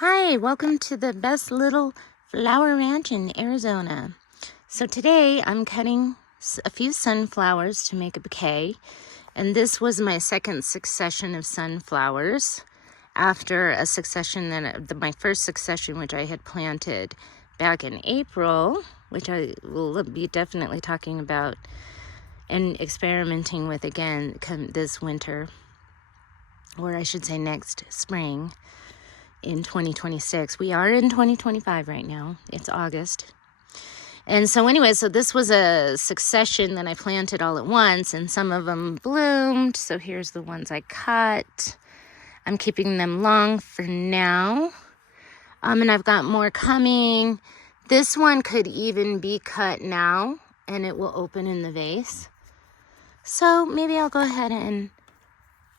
Hi, welcome to the best little flower ranch in Arizona. So today I'm cutting a few sunflowers to make a bouquet, and this was my second succession of sunflowers after a succession my first succession, which I had planted back in April, which I will be definitely talking about and experimenting with again this winter, or I should say next spring. In 2026. We are in 2025 right now. It's August. And so anyway, so this was a succession that I planted all at once, and some of them bloomed. So here's the ones I cut. I'm keeping them long for now. And I've got more coming. This one could even be cut now, and it will open in the vase. So maybe I'll go ahead and,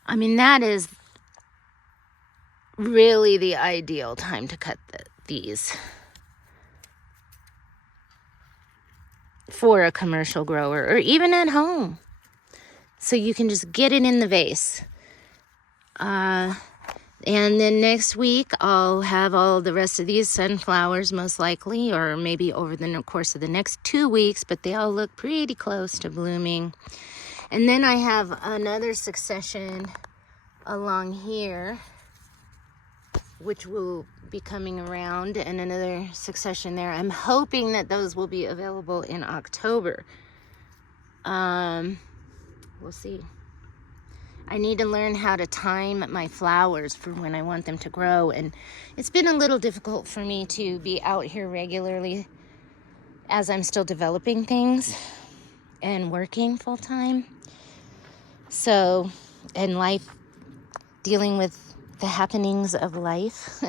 that is really the ideal time to cut these for a commercial grower or even at home, so you can just get it in the vase. And then next week I'll have all the rest of these sunflowers, most likely, or maybe over the course of the next 2 weeks, but they all look pretty close to blooming. And then I have another succession along here, which will be coming around, and another succession there. I'm hoping that those will be available in October. We'll see. I need to learn how to time my flowers for when I want them to grow, and it's been a little difficult for me to be out here regularly as I'm still developing things and working full-time. So, and life, dealing with the happenings of life,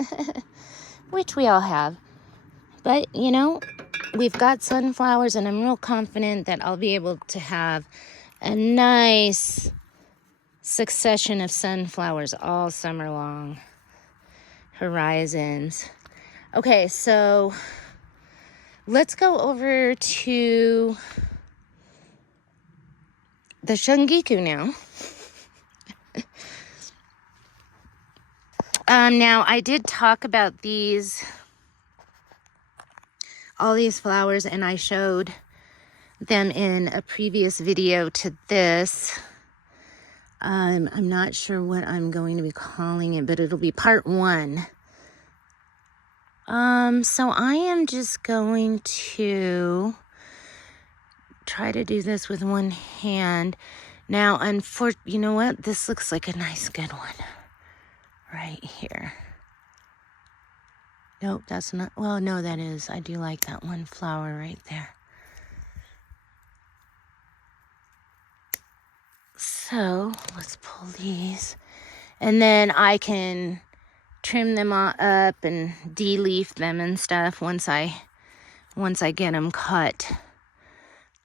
which we all have. But, we've got sunflowers, and I'm real confident that I'll be able to have a nice succession of sunflowers all summer long. Horizons. Okay, so let's go over to the shungiku now. Now, I did talk about all these flowers, and I showed them in a previous video to this. I'm not sure what I'm going to be calling it, but it'll be part 1. So I am just going to try to do this with one hand. Now, you know what? This looks like a nice, good one right here. Nope, that's not, well, no, that is. I do like that one flower right there. So let's pull these, and then I can trim them all up and de-leaf them and stuff once I get them cut.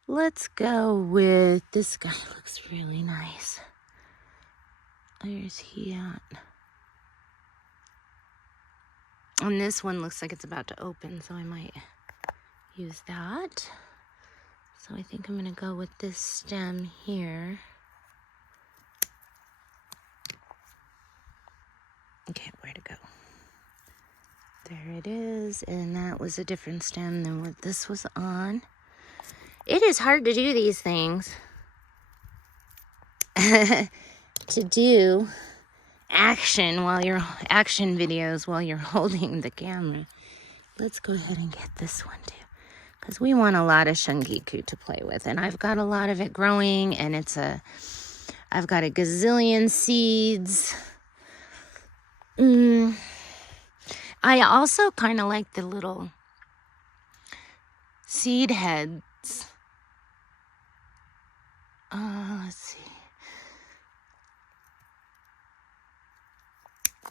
Let's go with this guy. Looks really nice. Where's he at? And this one looks like it's about to open, so I might use that. So I think I'm going to go with this stem here. Okay, where to go? There it is, and that was a different stem than what this was on. It is hard to do these things. To do action videos while you're holding the camera. Let's go ahead and get this one too, because we want a lot of shungiku to play with, and I've got a lot of it growing, and I've got a gazillion seeds. I also kind of like the little seed heads. Let's see.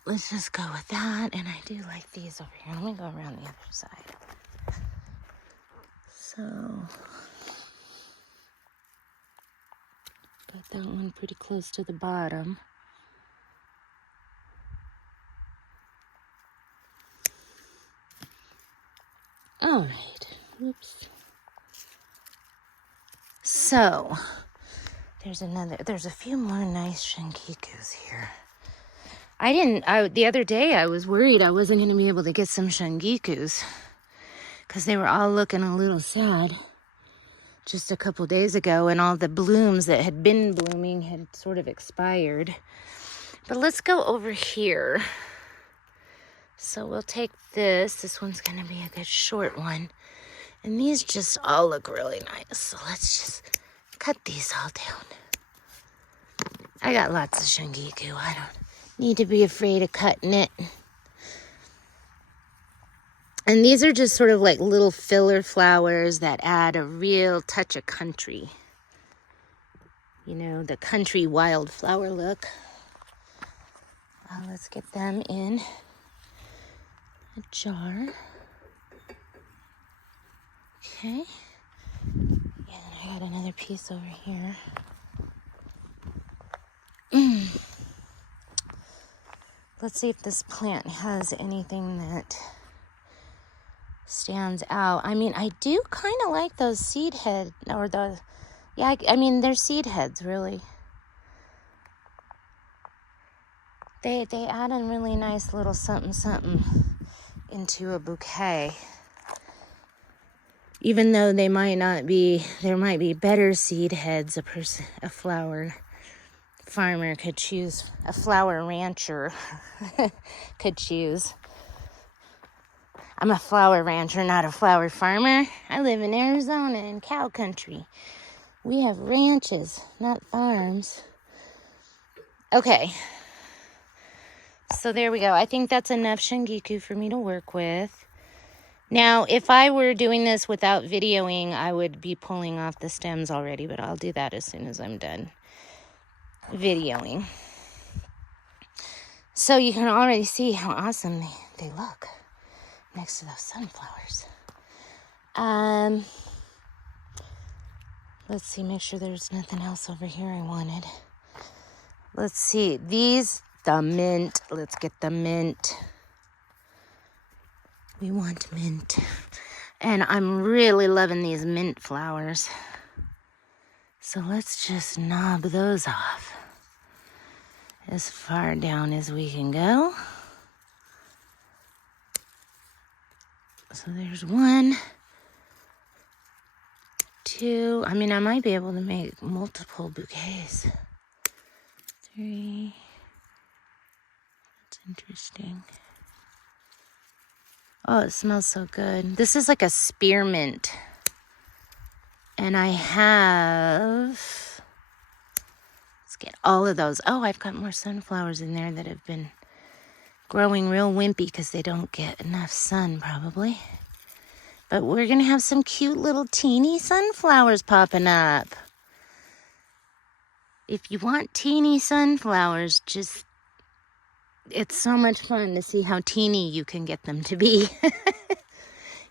Let's just go with that. And I do like these over here. Let me go around the other side. So, got that one pretty close to the bottom. All right. Oops. So, there's a few more nice shungikus here. The other day I was worried I wasn't going to be able to get some shingikus because they were all looking a little sad just a couple days ago, and all the blooms that had been blooming had sort of expired. But let's go over here. So we'll take this. This one's going to be a good short one. And these just all look really nice. So let's just cut these all down. I got lots of shingiku. I don't need to be afraid of cutting it. And these are just sort of like little filler flowers that add a real touch of country. You know, the country wildflower look. Let's get them in a jar. Okay. And I got another piece over here. Let's see if this plant has anything that stands out. I mean, I do kind of like those seed head, or the, yeah, I mean, they're seed heads, really. They add a really nice little something something into a bouquet. Even though they might not be, there might be better seed heads a flower farmer could choose, a flower rancher could choose. I'm a flower rancher, not a flower farmer. I live in Arizona in cow country. We have ranches, not farms. Okay. So there we go. I think that's enough shingiku for me to work with. Now, if I were doing this without videoing, I would be pulling off the stems already, but I'll do that as soon as I'm done videoing. So you can already see how awesome they look next to those sunflowers. Let's see, make sure there's nothing else over here I wanted. Let's see, the mint. Let's get the mint. We want mint. And I'm really loving these mint flowers. So let's just knob those off as far down as we can go. So there's 1, 2. I mean, I might be able to make multiple bouquets. 3. That's interesting. Oh, it smells so good. This is like a spearmint. And I have, let's get all of those. Oh, I've got more sunflowers in there that have been growing real wimpy because they don't get enough sun probably. But we're going to have some cute little teeny sunflowers popping up. If you want teeny sunflowers, just, it's so much fun to see how teeny you can get them to be.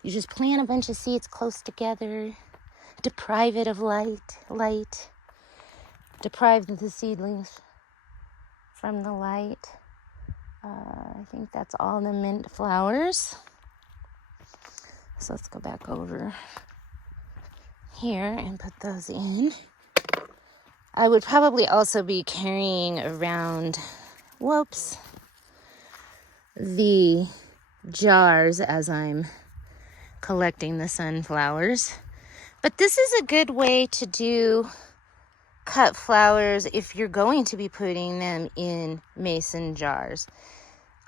You just plant a bunch of seeds close together, deprive it of light, deprive the seedlings from the light. I think that's all the mint flowers. So let's go back over here and put those in. I would probably also be carrying around, the jars as I'm collecting the sunflowers. But this is a good way to do cut flowers if you're going to be putting them in mason jars.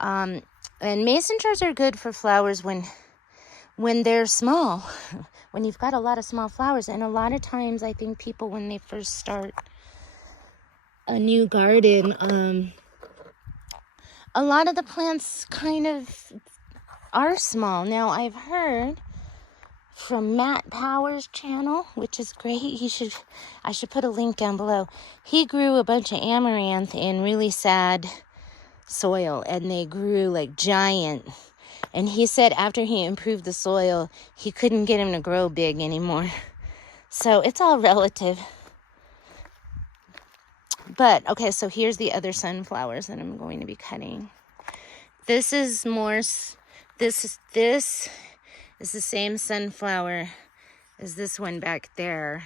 And mason jars are good for flowers when they're small, when you've got a lot of small flowers. And a lot of times I think people, when they first start a new garden, a lot of the plants kind of are small. Now, I've heard from Matt Power's channel, which is great. I should put a link down below. He grew a bunch of amaranth in really sad soil, and they grew like giant. And he said after he improved the soil, he couldn't get them to grow big anymore. So it's all relative. But, okay, so here's the other sunflowers that I'm going to be cutting. This is the same sunflower as this one back there.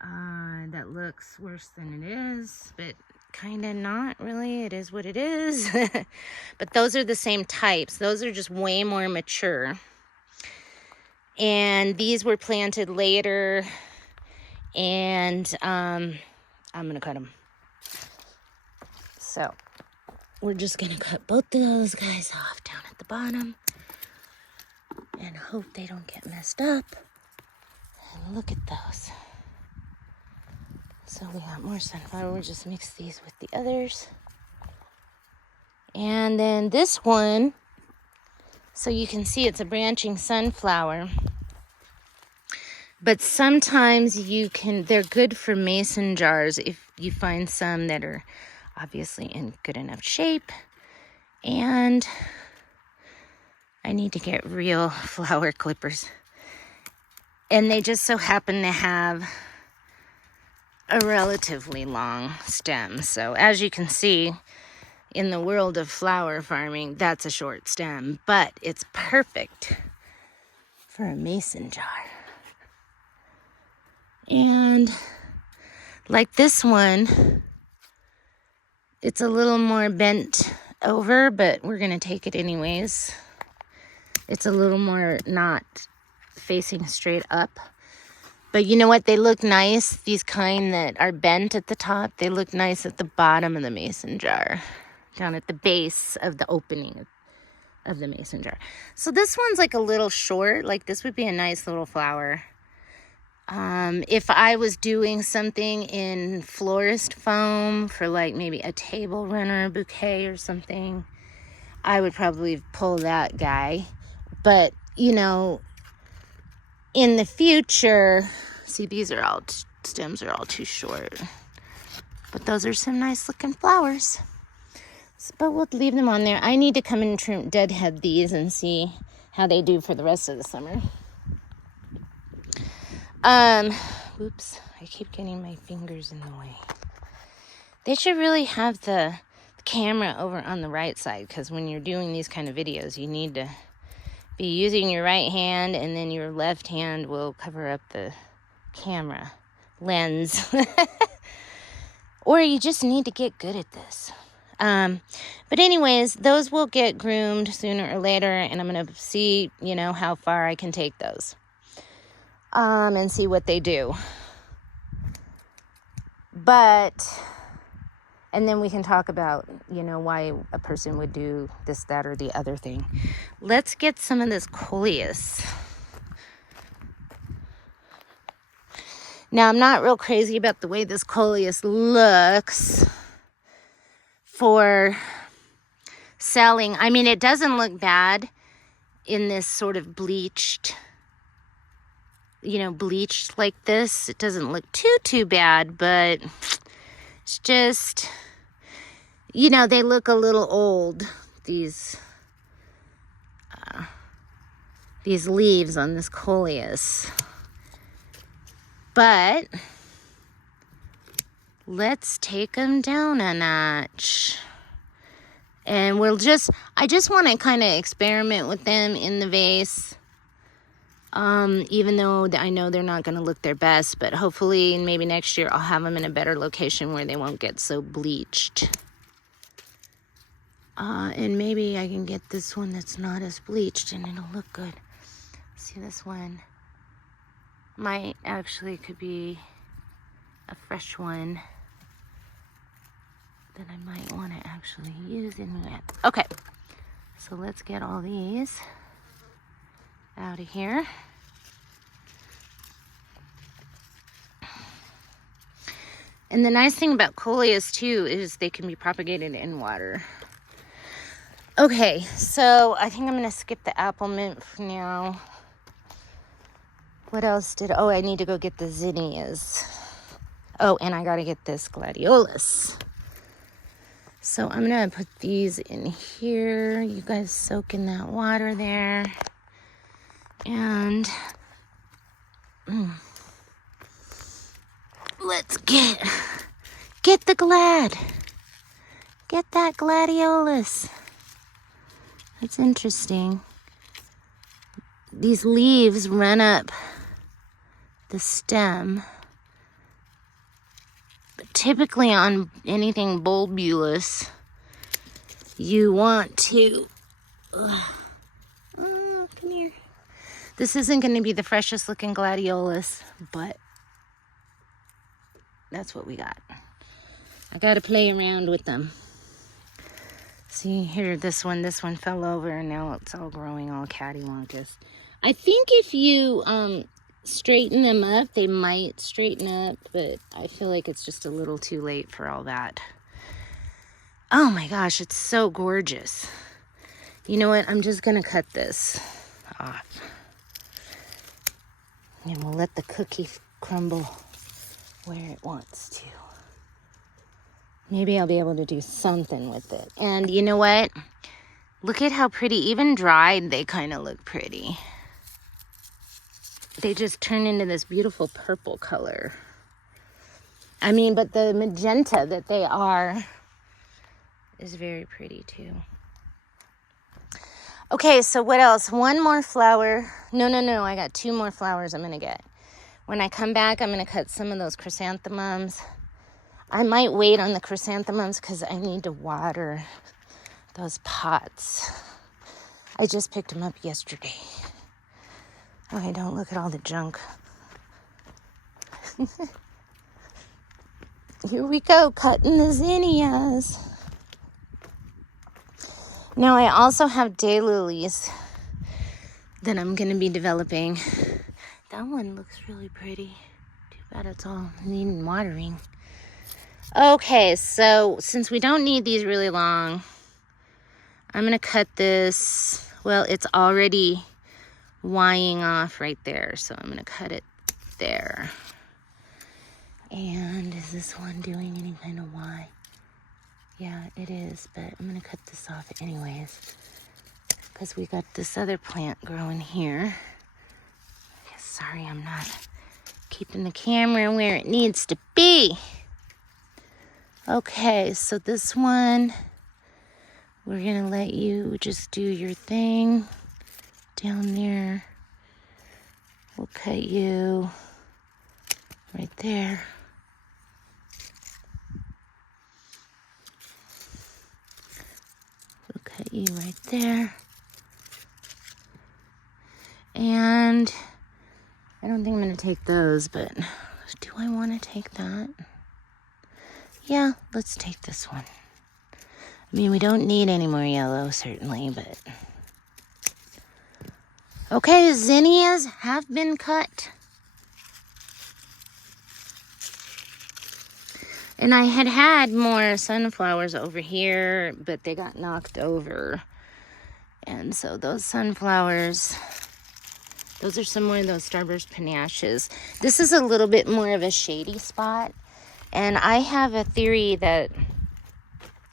That looks worse than it is, but kind of not really. It is what it is. But those are the same types. Those are just way more mature. And these were planted later. And I'm going to cut them. So we're just going to cut both of those guys off down at the bottom. And hope they don't get messed up. And look at those. So we got more sunflower. We'll just mix these with the others. And then this one, so you can see it's a branching sunflower. But sometimes they're good for mason jars if you find some that are obviously in good enough shape. And I need to get real flower clippers. And they just so happen to have a relatively long stem. So as you can see, in the world of flower farming, that's a short stem, but it's perfect for a mason jar. And like this one, it's a little more bent over, but we're gonna take it anyways. It's a little more not facing straight up. But you know what? They look nice. These kind that are bent at the top, they look nice at the bottom of the mason jar. Down at the base of the opening of the mason jar. So this one's like a little short. Like this would be a nice little flower. If I was doing something in florist foam for like maybe a table runner bouquet or something, I would probably pull that guy. But, you know, in the future, see, these are all, stems are all too short. But those are some nice looking flowers. But we'll leave them on there. I need to come and deadhead these and see how they do for the rest of the summer. Whoops, I keep getting my fingers in the way. They should really have the camera over on the right side, because when you're doing these kind of videos, you need to be using your right hand, and then your left hand will cover up the camera lens. Or you just need to get good at this. But anyways, those will get groomed sooner or later, and I'm going to see, you know, how far I can take those. And see what they do. And then we can talk about, you know, why a person would do this, that, or the other thing. Let's get some of this coleus. Now, I'm not real crazy about the way this coleus looks for selling. I mean, it doesn't look bad in this sort of bleached, you know, bleached like this. It doesn't look too bad, but it's just, you know, they look a little old, these leaves on this coleus. But let's take them down a notch. And I just want to kind of experiment with them in the vase. Even though I know they're not going to look their best, but hopefully maybe next year I'll have them in a better location where they won't get so bleached. And maybe I can get this one that's not as bleached and it'll look good. See, this one might actually could be a fresh one that I might want to actually use in that. Okay, so let's get all these out of here. And the nice thing about coleus too is they can be propagated in water. Okay, so I think I'm gonna skip the apple mint for now. What else I need to go get the zinnias. Oh, and I gotta get this gladiolus. So I'm gonna put these in here. You guys soak in that water there. And let's get the glad. Get that gladiolus. That's interesting. These leaves run up the stem, but typically on anything bulbulous, you want to, come here. This isn't going to be the freshest looking gladiolus, but that's what we got. I got to play around with them. See here, this one fell over and now it's all growing all cattywampus. I think if you straighten them up, they might straighten up, but I feel like it's just a little too late for all that. Oh my gosh, it's so gorgeous. You know what? I'm just gonna cut this off. And we'll let the cookie crumble where it wants to. Maybe I'll be able to do something with it. And you know what? Look at how pretty, even dried, they kind of look pretty. They just turn into this beautiful purple color. I mean, but the magenta that they are is very pretty too. Okay, so what else? One more flower. No, I got 2 more flowers I'm gonna get. When I come back, I'm gonna cut some of those chrysanthemums. I might wait on the chrysanthemums because I need to water those pots. I just picked them up yesterday. Okay, don't look at all the junk. Here we go, cutting the zinnias. Now I also have daylilies that I'm going to be developing. That one looks really pretty. Too bad it's all needing watering. Okay, so since we don't need these really long, I'm going to cut this. Well, it's already Ying off right there, so I'm going to cut it there. And is this one doing any kind of Y? Yeah, it is, but I'm going to cut this off anyways because we got this other plant growing here. Sorry, I'm not keeping the camera where it needs to be. Okay, so this one, we're going to let you just do your thing down there. We'll cut you right there. We'll cut you right there. And I don't think I'm going to take those, but do I want to take that? Yeah, let's take this one. I mean, we don't need any more yellow, certainly, but... Okay, zinnias have been cut. And I had more sunflowers over here, but they got knocked over. And so those sunflowers, those are some more of those starburst panaches. This is a little bit more of a shady spot. And I have a theory that,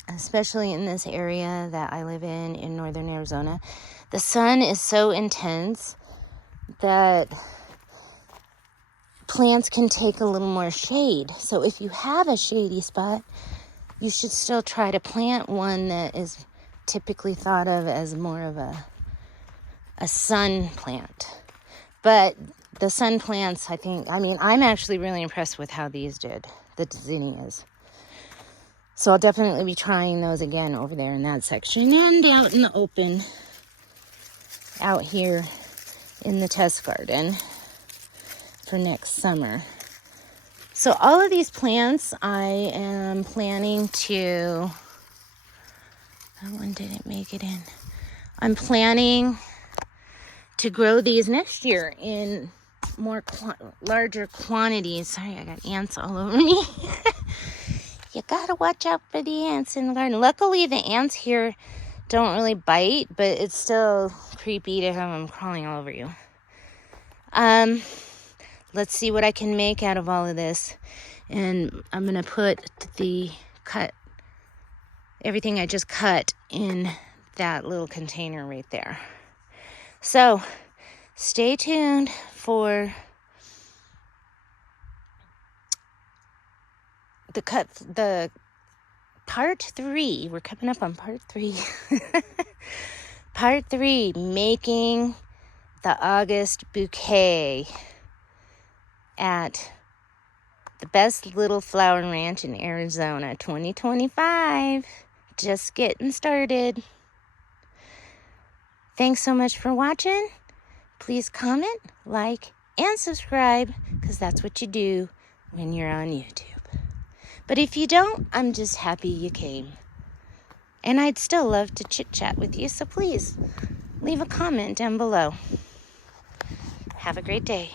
especially in this area that I live in northern Arizona, the sun is so intense that plants can take a little more shade. So if you have a shady spot, you should still try to plant one that is typically thought of as more of a sun plant. But the sun plants, I'm actually really impressed with how these did, the zinnias. So I'll definitely be trying those again over there in that section and out in the open, out here in the test garden for next summer. So all of these plants I am planning to, that one didn't make it in. I'm planning to grow these next year in more larger quantities. Sorry, I got ants all over me. You gotta watch out for the ants in the garden. Luckily, the ants here don't really bite, but it's still creepy to have them crawling all over you. Let's see what I can make out of all of this. And I'm gonna put everything I just cut in that little container right there. So stay tuned for the part 3. We're coming up on part 3. Part 3, making the August bouquet at The best little flower ranch in Arizona, 2025. Just getting started. Thanks so much for watching. Please comment, like, and subscribe, because that's what you do when you're on YouTube. But if you don't, I'm just happy you came. And I'd still love to chit-chat with you, so please leave a comment down below. Have a great day.